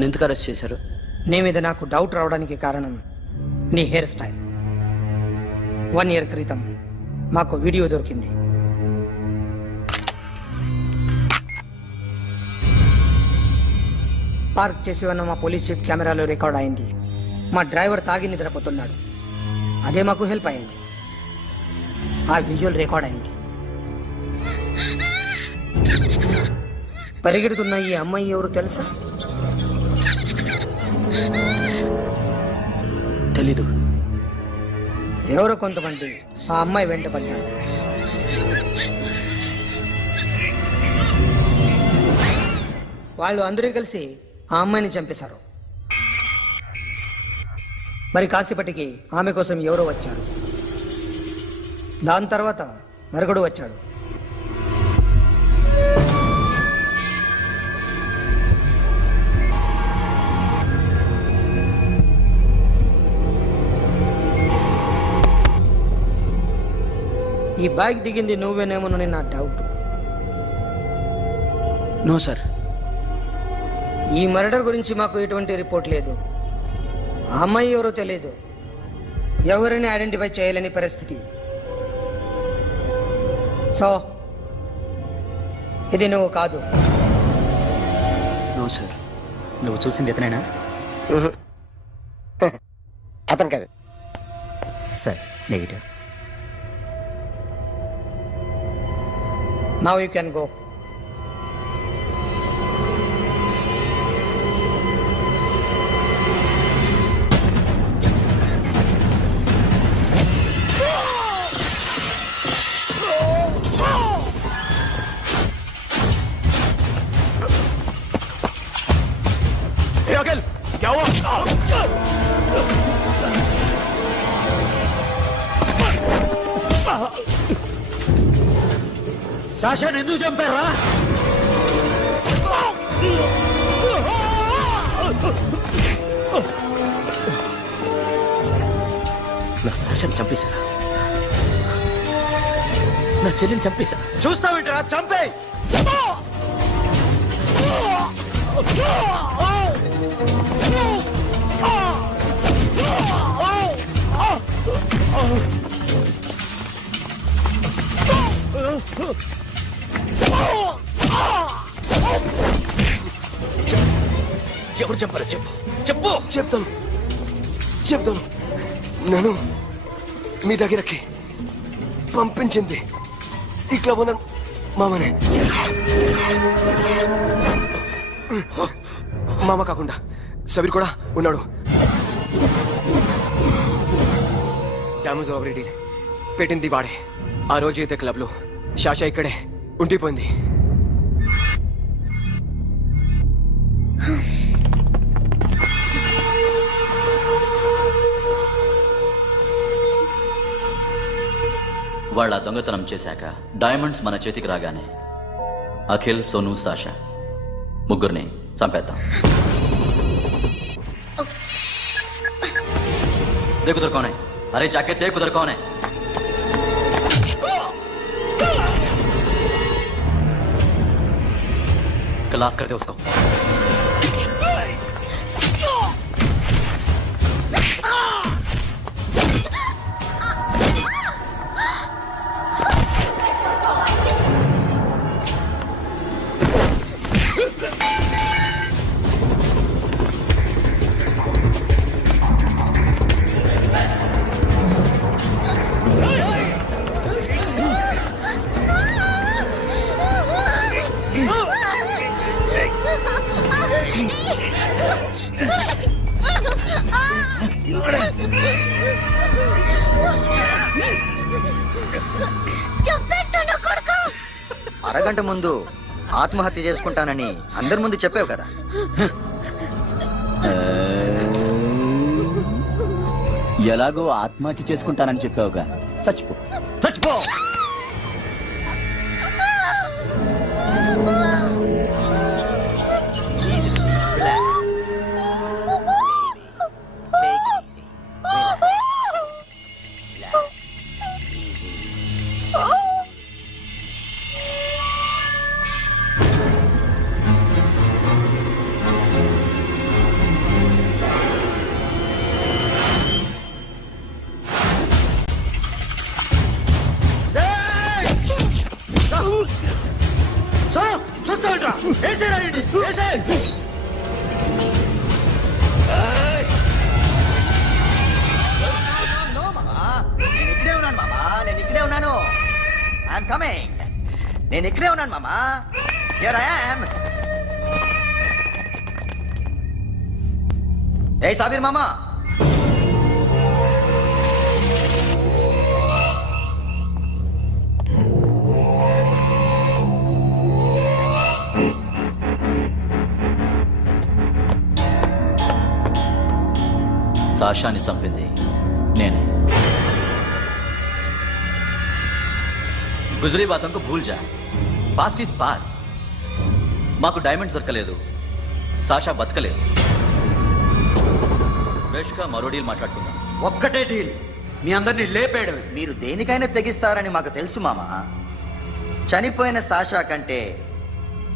నన్ను ఎందుకు అరెస్ట్ చేశారు? నీ మీద నాకు డౌట్ రావడానికి కారణం నీ హెయిర్ స్టైల్. 1 year క్రితం మాకు వీడియో దొరికింది. పార్క్ చేసి ఉన్న మా పోలీస్ జీప్ కెమెరాలో రికార్డ్ అయింది. మా డ్రైవర్ తాగి నిద్రపోతున్నాడు. అదే మాకు హెల్ప్ అయింది. ఆ విజువల్ రికార్డ్ అయింది. పరిగెడుతున్న ఈ అమ్మాయి ఎవరు తెలుసా? తెలీదు. ఎవరో కొంతమంది ఆ అమ్మాయి వెంట పడ్డారు. వాళ్ళు అందరూ కలిసి ఆ అమ్మాయిని చంపేశారు. మరి కాసేపటికి ఆమె కోసం ఎవరో వచ్చారు. దాని తర్వాత మరొకడు వచ్చాడు. ఈ బైక్ దిగింది నువ్వేనేమోనని నా డౌట్. No sir. ఈ మర్డర్ గురించి మాకు ఎటువంటి రిపోర్ట్ లేదు. ఆ అమ్మాయి ఎవరో తెలియదు. ఎవరిని ఐడెంటిఫై చేయలేని పరిస్థితి. సో ఇది నువ్వు కాదు. No sir. నువ్వు చూసింది ఇతనేనా? అతను కాదు. Sir negative. Now you can go. क्या हुआ? సాషాని ఎందుకు చంపారా? నా సాషాని చంపేశారా? నా చెల్లిని చంపేశారా? చూస్తావేంటరా? చంపే. ఎవరు చెప్పారో చెప్పు. చెప్పు. చెప్తాను. నేను మీ దగ్గరకి పంపించింది ఈ క్లబ్ ఓనర్ మామనే. మామ కాకుండా సబీర్ కూడా ఉన్నాడు. డ్యామేజ్ ఓవర్ డీల్ పెట్టింది వాడే. ఆ రోజు అయితే క్లబ్లో శాషా ఇక్కడే ఉండిపోయింది. వాళ్ళ దొంగతనం చేశాక డైమండ్స్ మన చేతికి రాగానే అఖిల్, సోను, సాషా ముగ్గురిని చంపేద్దాం. देख उधर कौन है? अरे जाके देख उधर कौन है? क्लास कर दे उसको. అరగంట ముందు ఆత్మహత్య చేసుకుంటానని అందరి ముందు చెప్పావు కదా. ఎలాగో ఆత్మహత్య చేసుకుంటానని చెప్పావుగా, చచ్చిపో. కమింగ్. నేను ఇక్కడే ఉన్నాను మామా. Here I am. ఏ సాబీర్ మామా, సాషాని చంపింది నేనే. గుజరీ బాతంకు భూల్ జా. Past is past. మాకు డైమండ్స్ దొరకలేదు, సాషా బతకలేదు. వేష్గా మరో డీల్ మాట్లాడుకుందాం. ఒక్కటే డీల్, మీ అందరినీ లేపేయడమే. మీరు దేనికైనా తెగిస్తారని మాకు తెలుసు మామా. చనిపోయిన సాషా కంటే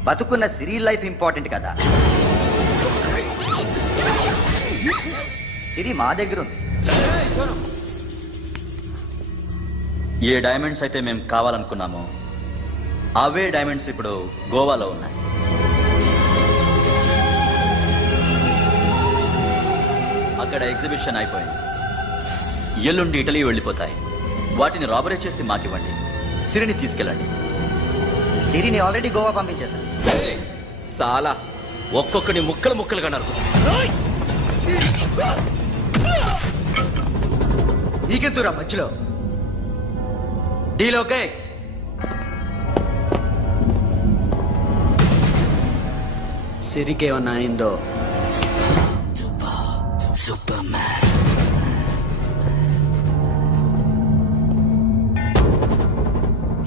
బతుకున్న సిరి లైఫ్ ఇంపార్టెంట్ కదా. సిరి మా దగ్గర ఉంది. ఏ డైమండ్స్ అయితే మేము కావాలనుకున్నామో అవే డైమండ్స్ ఇప్పుడు గోవాలో ఉన్నాయి. అక్కడ ఎగ్జిబిషన్ అయిపోయింది. ఎల్లుండి ఇటలీ వెళ్ళిపోతాయి. వాటిని రాబరీ చేసి మాకివ్వండి. సిరిని తీసుకెళ్ళండి. సిరిని ఆల్రెడీ గోవా పంపించేశాను. సాలా ఒక్కొక్కడి ముక్కలు ముక్కలుగా నరుకు. నీకెందురా మధ్యలో? Deal okay? సిరికేమన్నా అయిందో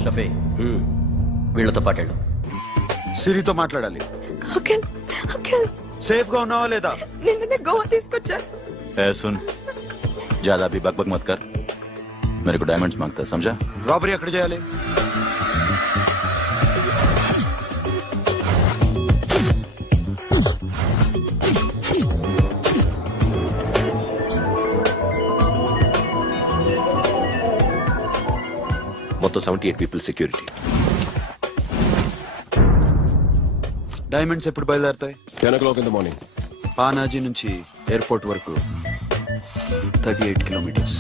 షఫీ, వీళ్ళతో పాటేళ్ళు. సిరితో మాట్లాడాలి. అంకిల్ అంకిల్ సేఫ్ గా ఉన్నావా లేదా? నిన్ననే గోవా తీసుకొచ్చారు. ए सुन, ज्यादा भी बकबक मत कर. मेरे को डायमंड्स मांगता है, समझा? రాబరీ ఎక్కడ చేయాలి? మొత్తం 78 పీపుల్ సెక్యూరిటీ. డైమండ్స్ ఎప్పుడు బయలుదేరుతాయి? 10 o'clock in the morning. Panaji నుంచి ఎయిర్పోర్ట్ వరకు 38 కిలోమీటర్స్.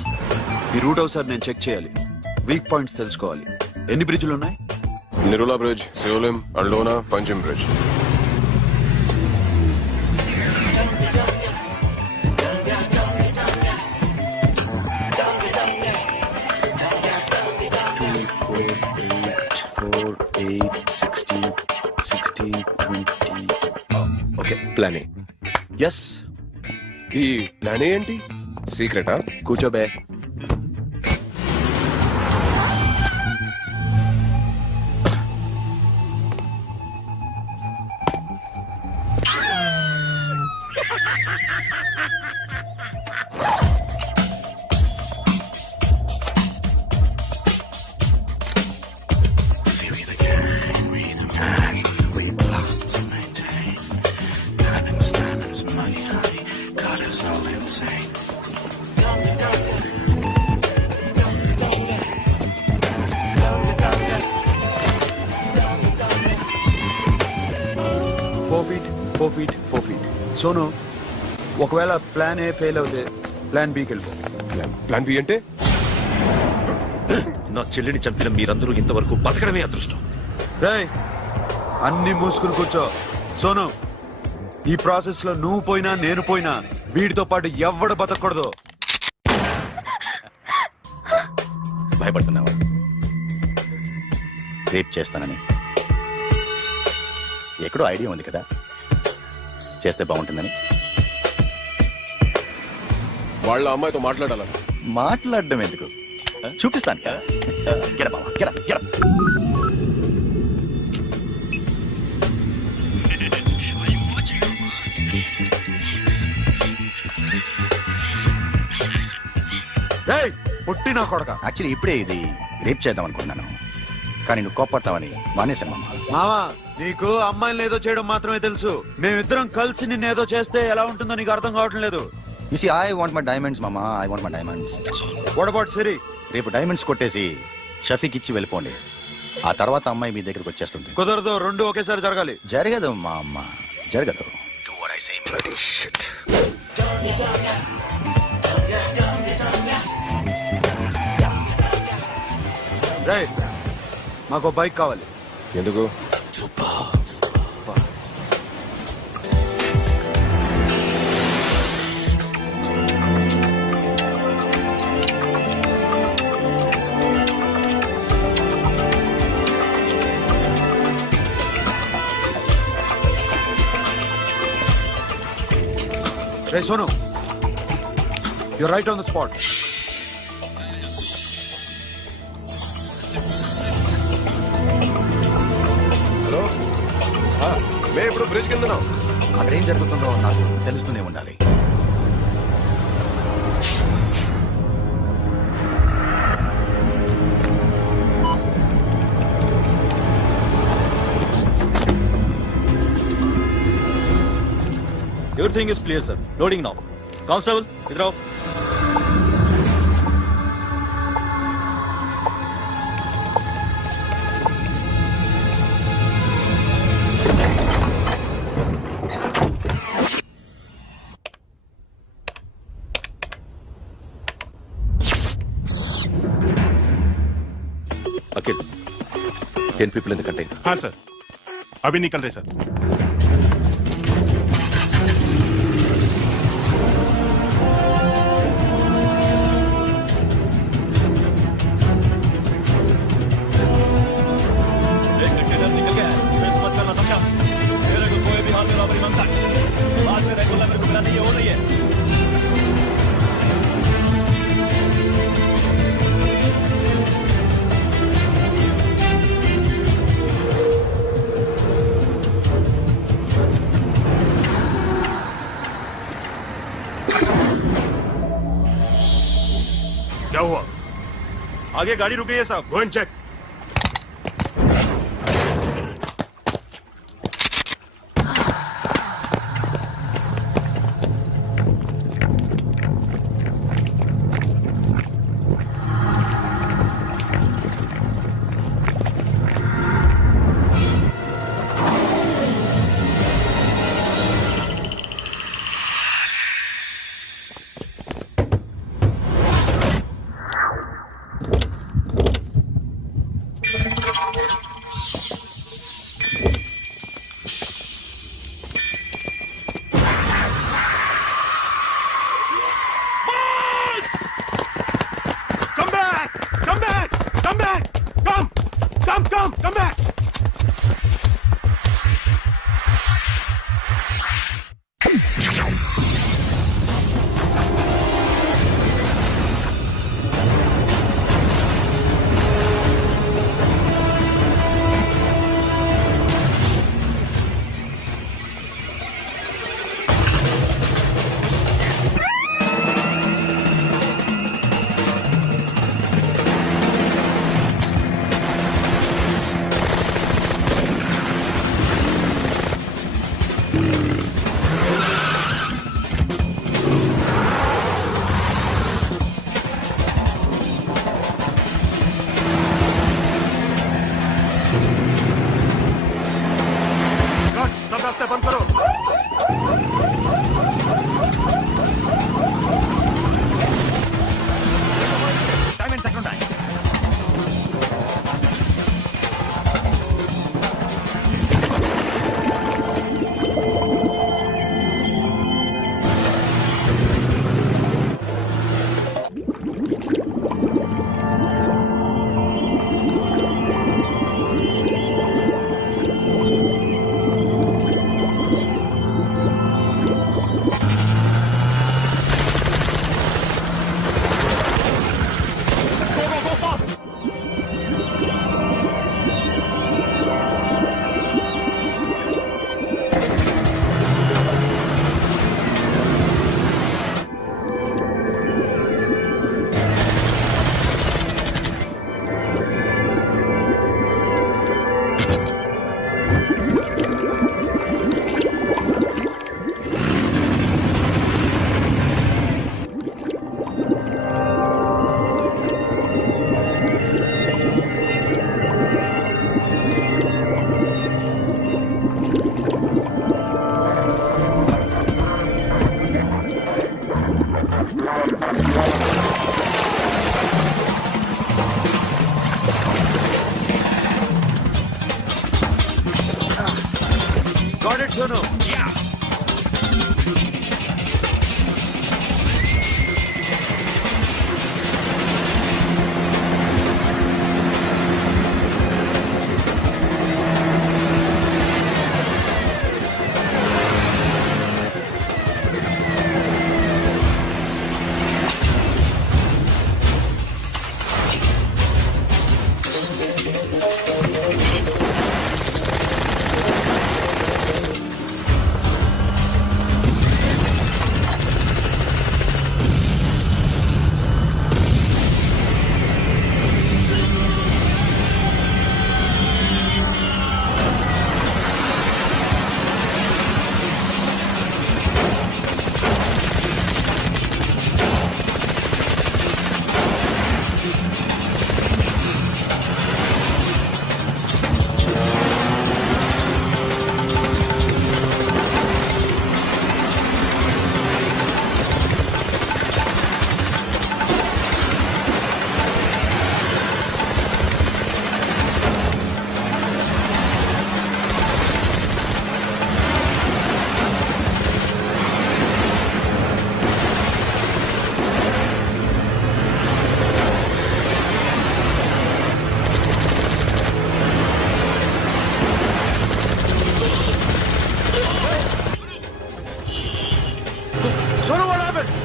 ఈ రూట్ ఒకసారి నేను చెక్ చేయాలి. వీక్ పాయింట్స్ తెలుసుకోవాలి. ఎన్ని బ్రిడ్జ్లు ఉన్నాయి? Nerul bridge, Siolim, Aldona, Panjim bridge. Okay, plan A. Yes. ఈ ప్లాన్ ఏ ఏంటి? సీక్రెటా? కూర్చోబే. Four feet. సోను, ఒకవేళ ప్లాన్ ఏ ఫెయిల్ అవుతే ప్లాన్ బికి వెళ్ళిపో. ప్లాన్ బి అంటే? నా చెల్లిని చంపిన మీరందరూ ఇంతవరకు బతకడమే అదృష్టం. రేయ్, అన్ని మూసుకుని కూర్చో. సోను, ఈ ప్రాసెస్ లో నువ్వు పోయినా నేను పోయినా వీడితో పాటు ఎవ్వడు బతకూడదు. భయపడుతున్నావా? రేప్ చేస్తానని ఎక్కడో ఐడియా ఉంది కదా, చేస్తే బాగుంటుందని. వాళ్ళ అమ్మాయితో మాట్లాడాలని. మాట్లాడడం ఎందుకు, చూపిస్తాను కదా. గెర బావా, గెర గెర. రేయ్, పొట్టి నా కొడక. యాక్చువల్లీ ఇప్పుడే ఇది రేప్ చేద్దాం అనుకున్నాను, కానీ నువ్వు కోపడతావని మానేశాను మామ. మావా, నీకు అమ్మాయిని ఏదో చేయడం మాత్రమే తెలుసు. మేమిద్దరం కలిసి నిన్నేదో చేస్తే ఎలా ఉంటుందో నీకు అర్థం కావటం లేదు. You see, I want my diamonds, mama. I want my diamonds. What about సిరి? రేపు డైమండ్స్ కొట్టేసి షఫీక్ ఇచ్చి వెళ్ళిపోండి. ఆ తర్వాత అమ్మాయి మీ దగ్గరకు వచ్చేస్తుంది. కుదరదు, రెండు ఒకేసారి జరగాలి. జరగదు మా అమ్మ, జరగదు. Do what I say. Bloody shit. రేయ్, మాకు బైక్ కావాలి. ఎందుకు? రే Sonu, you right on the spot. Hello, మేము ఇప్పుడు బ్రిడ్జ్ కింద ఉన్నాం. అక్కడ ఏం జరుగుతుందో నాకు తెలుస్తూనే ఉండాలి. Everything is clear sir. Loading now. Constable ఇద్దరు. अखिल 10 people in the container. हाँ सर, अभी निकल रहे सर. एक कंटेनर निकल गया है. मिस मत करना, समझा? मेरे को कोई भी हाल में रॉबरी मांगता है, बाद में रेगुलर मेरे को मिला नहीं हो रही है. क्या हुआ? आगे गाड़ी रुक गई है साहब. Go and check.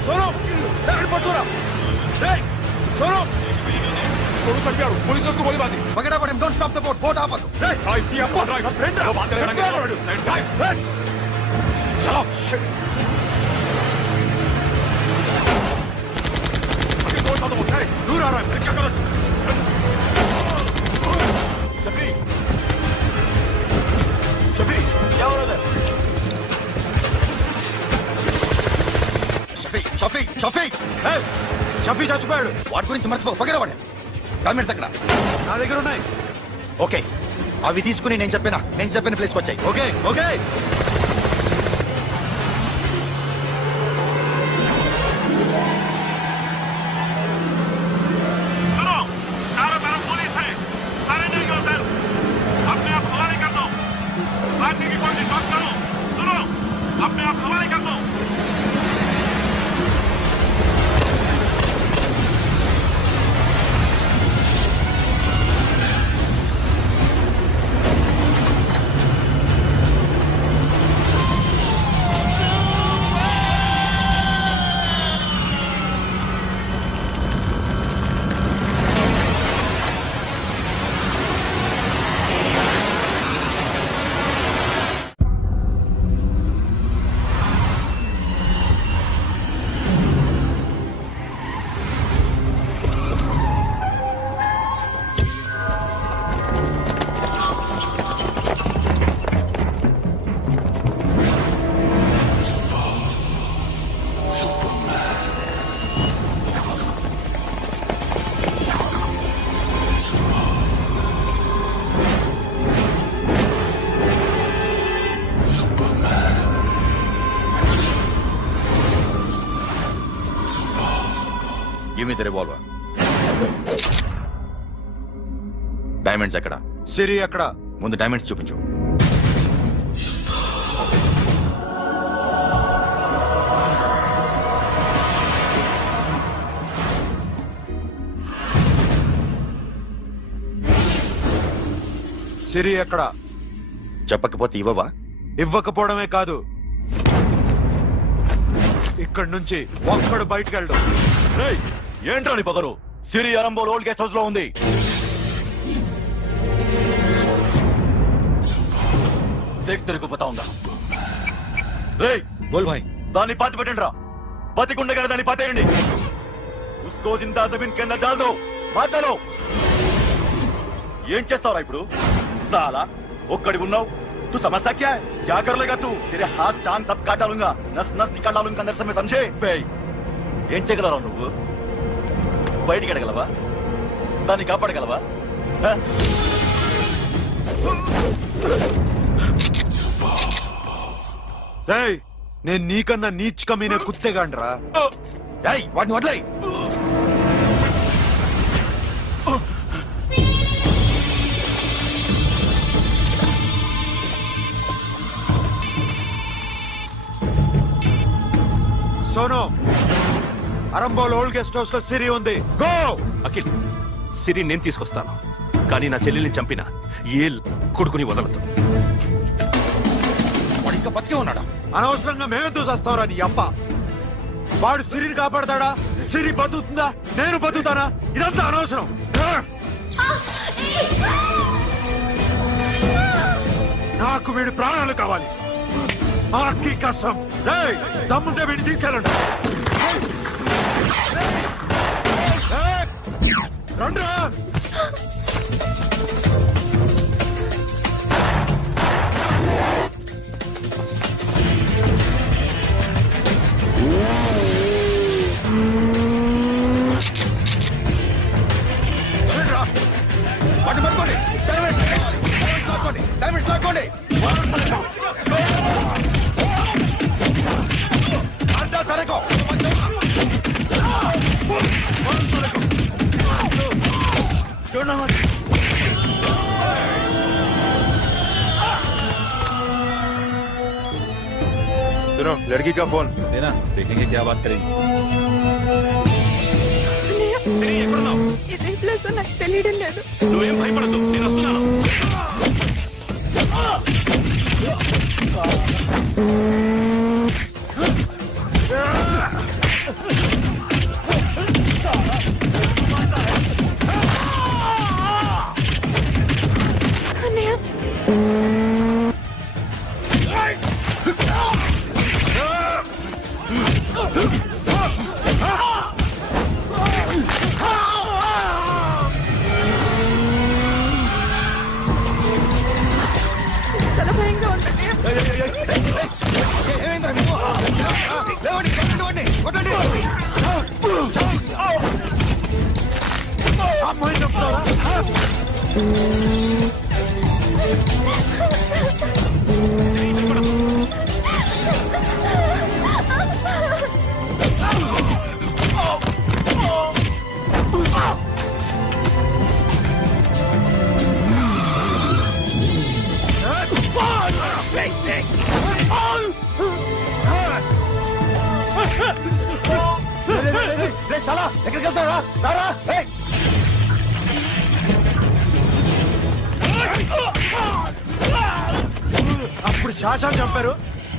सोनो पटोरा सोनो सोनू चंपियाడు पुलिस उसको गोली मार दी पकड़ा पड़े don't stop the boat boat आप चलो शिट दूर आ रहा है क्या करो शफी शफी क्या हो रहा है शफी शफी शफी షఫీ చచ్చిపోయాడు వాటి గురించి మర్చిపో పకడ పడే డాక్యుమెంట్స్ అక్కడ నా దగ్గర ఉన్నాయి ఓకే అవి తీసుకుని నేను చెప్పిన ప్లేస్కి వచ్చాయి ఓకే ఓకే सुनो चारों तरफ पुलिस है सरेंडर करो सर अपने आप हवाले कर दो मारने की कोशिश मत करो सुनो अपने आप हवाले कर दो give me the revolver diamonds ఎక్కడ సిరి అక్కడ ముందు డైమండ్స్ చూపించు సిరి అక్కడ చెప్పకపోతే ఇవ్వవా ఇవ్వకపోవడమే కాదు ఇక్కడి నుంచి ఒక్కడు బయటకు వెళ్ళడం రేయ్ ఏంట్రా నీ పొగరు సిరి అరంబోల్ ఓల్డ్ గెస్ట్ హౌస్ లో ఉంది దేక్ తెరకు పతా ఉందా రేయ్ బోల్ భాయ్ దాన్ని పాతి పెట్టండి రా బతికుండగానే దాన్ని పాతేయండి ఉస్కో జిందా జమీన్ కింద డాల్ దో మాటలో ఏం చేస్తావురా ఇప్పుడు సాలా ఒక్కడి ఉన్నావు तू समझता क्या है क्या कर लेगा तू तेरे हाथ टांग सब काट डालूंगा नस नस निकाल डालूंगा अंदर से मैं समझे ఏం చేయగలరా నువ్వు బయటికి ఎడగలవా దాన్ని కాపాడగలవా నేను నీకన్నా నీచ్ కమీనే కుత్తేగాండ్రా వాటిని వదిలేయ్ Sonu Arambol old guest house లో సిరి ఉంది గో అఖిల్ సిరి నేను తీసుకొస్తాను కానీ నా చెల్లెల్ని చంపిన ఏ కొడుకుని వదలదు వాడు ఇంకా బతికే ఉన్నాడా అనవసరంగా మేమెందుకు చేస్తావురా నీ అప్ప వాడు సిరిని కాపాడతాడా సిరి బతుకుతుందా నేను బతుకుతానా ఇదంతా అనవసరం నాకు వీడి ప్రాణాలు కావాలి ఆకి కసం రేయ్ దమ్ముంటే వీడిని తీసుకెళ్ళండి రండ్రా వాటిని పట్టుకోండి డైమండ్స్ లాక్కోండి అంతా సరేకో सुनो लड़की का फोन देना देखेंगे क्या बात करेंगे సిరి ఎక్కడున్నావు ఇదే ప్లేస్ నాకు తెలియడం లేదు నువ్వేం భయపడద్దు నేను వస్తున్నాను రే సాలా ఎక్కడికి వెళ్తారా రారా ఏయ్! అప్పుడు శాసనం చంపారు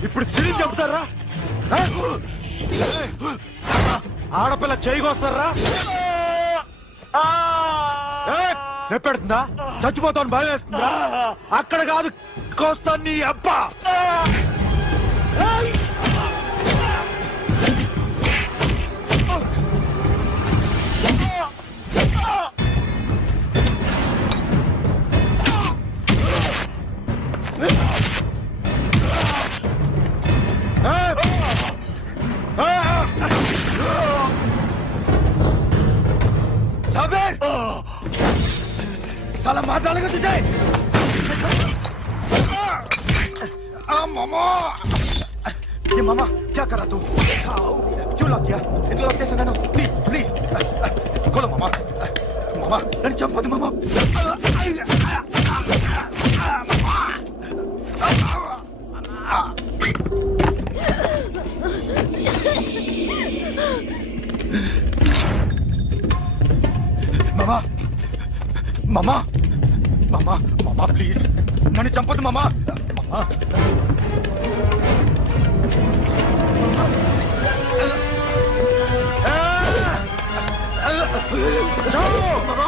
ఇప్పుడు సిరిని చంపుతారా ఆ? ఆడపిల్ల చేయకొస్తారా నెప్పెడుతుందా చచ్చిపోతాను భయం వేస్తుందా అక్కడ కాదు కోస్తాను నీ అబ్బా साबिर साला मार डालेगा तुझे मामा ये मामा क्या कर रहा तू क्यों लॉक किया ये तो लॉक जैसे ना प्लीज प्लीज खोलो मामा मामा नहीं चंपा दो मामा मामा मामा मामा मामा प्लीज नन्नु चंपదు मामा मामा जाओ मामा